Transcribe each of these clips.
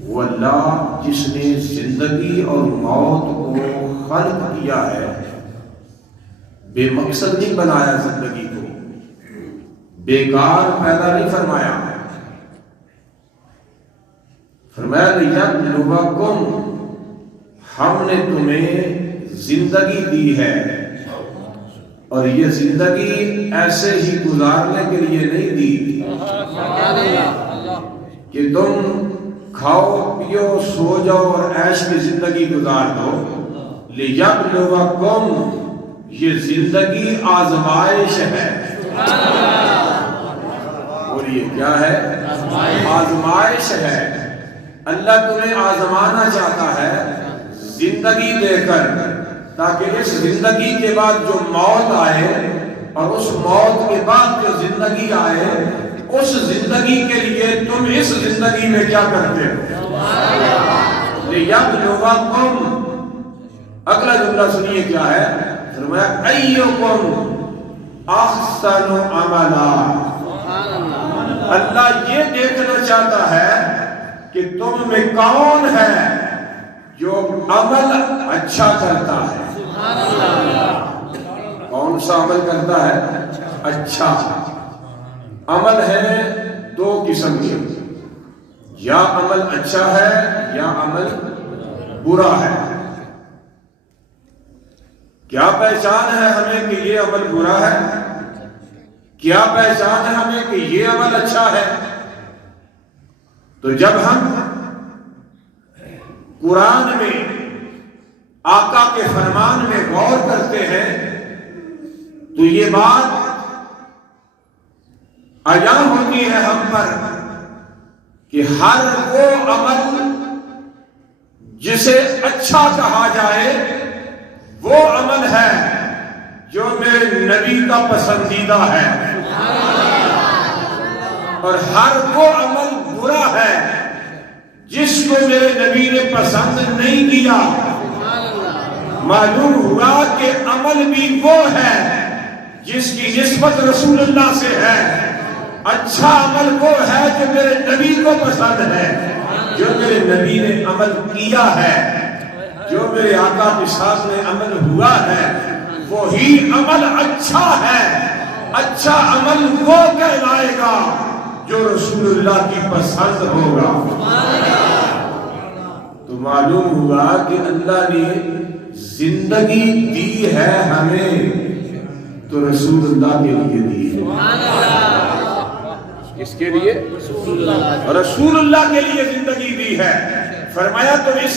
وہ اللہ جس نے زندگی اور موت کو خلق کیا ہے، بے مقصد نہیں بنایا، زندگی کو بیکار پیدا نہیں فرمایا۔ فرمایا لِيَبْلُوَكُمْ، ہم نے تمہیں زندگی دی ہے، اور یہ زندگی ایسے ہی گزارنے کے لیے نہیں دی کہ تم کھاؤ پیو سو جاؤ اور عیش کی زندگی گزار دو۔ لِيَبْلُوَكُمْ، یہ زندگی آزمائش ہے۔ اور یہ کیا ہے؟ آزمائش ہے۔ اللہ تمہیں آزمانا چاہتا ہے زندگی دے کر، تاکہ اس زندگی کے بعد جو موت آئے اور اس موت کے بعد جو زندگی آئے، اس زندگی کے لیے تم اس زندگی میں کیا کرتے ہو؟ لِيَبْلُوَكُمْ۔ اگلا جملہ سنیے کیا ہے؟ فرمایا أَيُّكُمْ أَحْسَنُ عَمَلًا۔ اللہ یہ دیکھنا چاہتا ہے کہ تم میں کون ہے جو عمل اچھا کرتا ہے۔ کون سا عمل کرتا ہے؟ اچھا۔ عمل ہے دو قسم کے، یا عمل اچھا ہے یا عمل برا ہے۔ کیا پہچان ہے ہمیں کہ یہ عمل برا ہے؟ کیا پہچان ہے ہمیں کہ یہ عمل اچھا ہے؟ تو جب ہم قرآن میں آقا کے فرمان میں غور کرتے ہیں تو یہ بات عیاں ہوتی ہے ہم پر کہ ہر وہ عمل جسے اچھا کہا جائے وہ عمل ہے جو میرے نبی کا پسندیدہ ہے، اور ہر وہ عمل برا ہے جس کو میرے نبی نے پسند نہیں کیا۔ معلوم ہوا کہ عمل بھی وہ ہے جس کی نسبت رسول اللہ سے ہے، اچھا عمل وہ ہے جو میرے نبی کو پسند ہے، جو میرے نبی نے عمل کیا ہے، جو میرے آقا کے ساتھ میں عمل ہوا ہے، وہی عمل اچھا ہے۔ اچھا عمل وہ کہلائے گا جو رسول اللہ کی پسند ہوگا۔ تو معلوم ہوا کہ اللہ نے زندگی دی ہے ہمیں تو رسول اللہ کے لیے دی ہے۔ کس کے لیے؟ رسول اللہ کے لیے زندگی دی ہے۔ فرمایا تم اس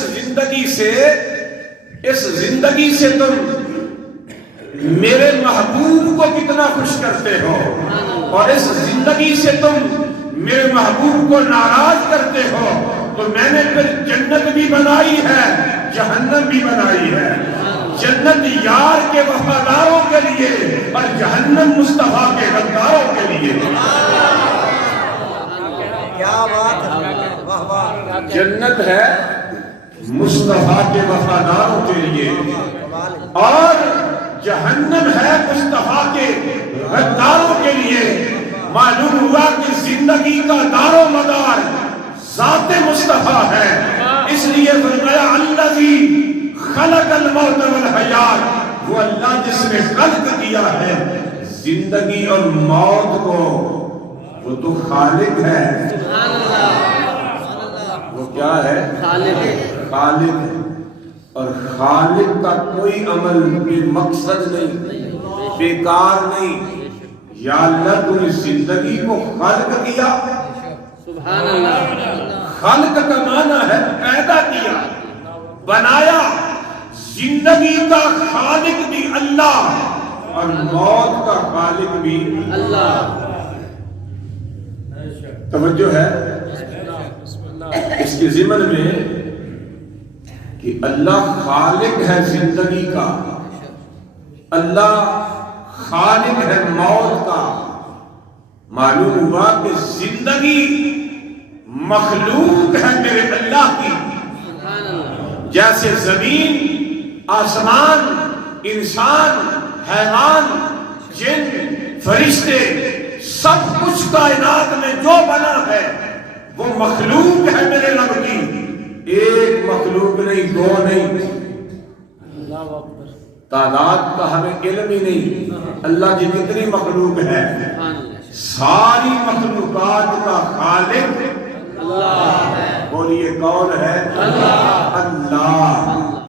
زندگی سے تم میرے محبوب کو کتنا خوش کرتے ہو، اور اس زندگی سے تم میرے محبوب کو ناراض کرتے ہو، تو میں نے پھر جنت بھی بنائی ہے، جہنم بھی بنائی ہے۔ جنت یار کے وفاداروں کے لیے اور جہنم مصطفیٰ کے غداروں کے لیے۔ کیا بات ہے! جنت ہے مصطفیٰ کے وفاداروں کے لیے، اور جہنم ہے مصطفیٰ کے غداروں کے لیے۔ معلوم ہوا کہ زندگی کا دار و مدار ذات مصطفیٰ ہے، اس لیے فرمایا الذی خلق الموت والحیات، وہ اللہ جس نے خلق کیا ہے زندگی اور موت کو، وہ تو خالق ہے۔ وہ کیا ہے؟ خالق ہے، اور خالق کا کوئی عمل بے مقصد نہیں، بیکار نہیں۔ یا اللہ تو نے زندگی کو خلق کیا۔ سبحان اللہ۔ خلق کا معنی ہے پیدا کیا، بنایا۔ زندگی کا خالق بھی اللہ اور موت کا خالق بھی اللہ۔ توجہ ہے اس کے ضمن میں کہ اللہ خالق ہے زندگی کا، اللہ خالق ہے موت کا۔ معلوم ہوا کہ زندگی مخلوق ہے میرے اللہ کی، جیسے زمین، آسمان، انسان، حیوان، جن، فرشتے، سب کچھ کائنات میں جو بنا ہے وہ مخلوق ہے میرے رب کی، ایک مخلوق نہیں، دو نہیں، اللہ اکبر، تعداد کا ہمیں علم ہی نہیں، اللہ کی کتنی مخلوق ہے، سبحان اللہ، ساری مخلوقات کا خالق اللہ ہے، بولیے کون ہے؟